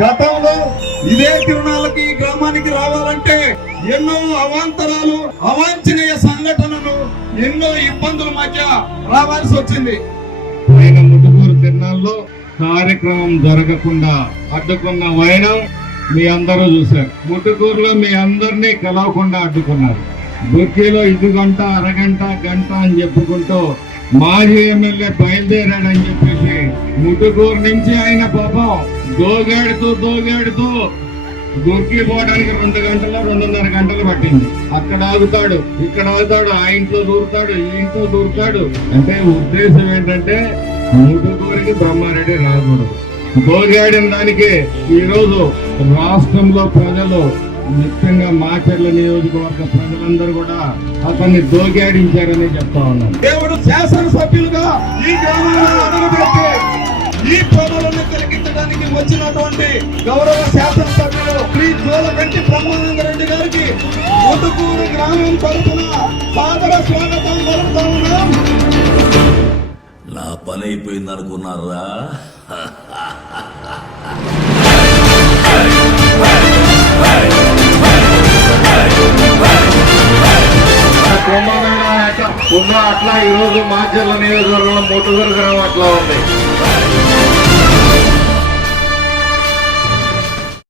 గతంలో ఇదే తిరునాళ్ళకి గ్రామానికి రావాలంటే ఎన్నో అవాంతరాలు, అవాంఛనీయ సంఘటనలు, ఎన్నో ఇబ్బందుల మధ్య రావాల్సి వచ్చింది. ఆయన ముటుకూరు తిరునాళ్ళలో కార్యక్రమం జరగకుండా అడ్డుకున్న వైనం మీ అందరూ చూశారు. ముటుకూరులో మీ అందరినీ కలవకుండా అడ్డుకున్నారు. బుర్కీలో 1 గంట, అరగంట, గంట అని చెప్పుకుంటూ మాజీ ఎమ్మెల్యే బయలుదేరాడని చెప్పేసి ముటుకూరు నుంచి ఆయన పాపం దోగాడుతూ గుర్కి పోవడానికి 2 గంటలు 2.5 గంటలు పట్టింది. అక్కడ ఆగుతాడు, ఇక్కడ ఆగుతాడు, ఆ ఇంట్లో దూరుతాడు, ఈ ఇంట్లో దూరుతాడు. అంటే ఉద్దేశం ఏంటంటే ముటుకూరికి బ్రహ్మారెడ్డి రాకూడదు. దోగాడిన దానికి ఈరోజు రాష్ట్రంలో ప్రజలు, ముఖ్యంగా మాచర్ల నియోజకవర్గ ప్రజలందరూ కూడా అతన్ని దోగాడించారని చెప్తా ఉన్నాను. దేవుడు శాసనసభ్యులుగా ఈ గ్రామంలో అడుగుపెట్టి ఈ పనులను కలిగించడానికి వచ్చినటువంటి గౌరవ శాసనసభ్యులు శ్రీ జోలకంటి బ్రహ్మానందరెడ్డి గారికి ముటుకూరు గ్రామం తరఫున సాదర స్వాగతం పలుకుతా ఉన్నాం. నా పని అయిపోయింది అనుకున్నారా? అట్లా ఈరోజు మాచర్ల నియోజకవర్గంలో ముటుకూరు గ్రామం అట్లా ఉంది.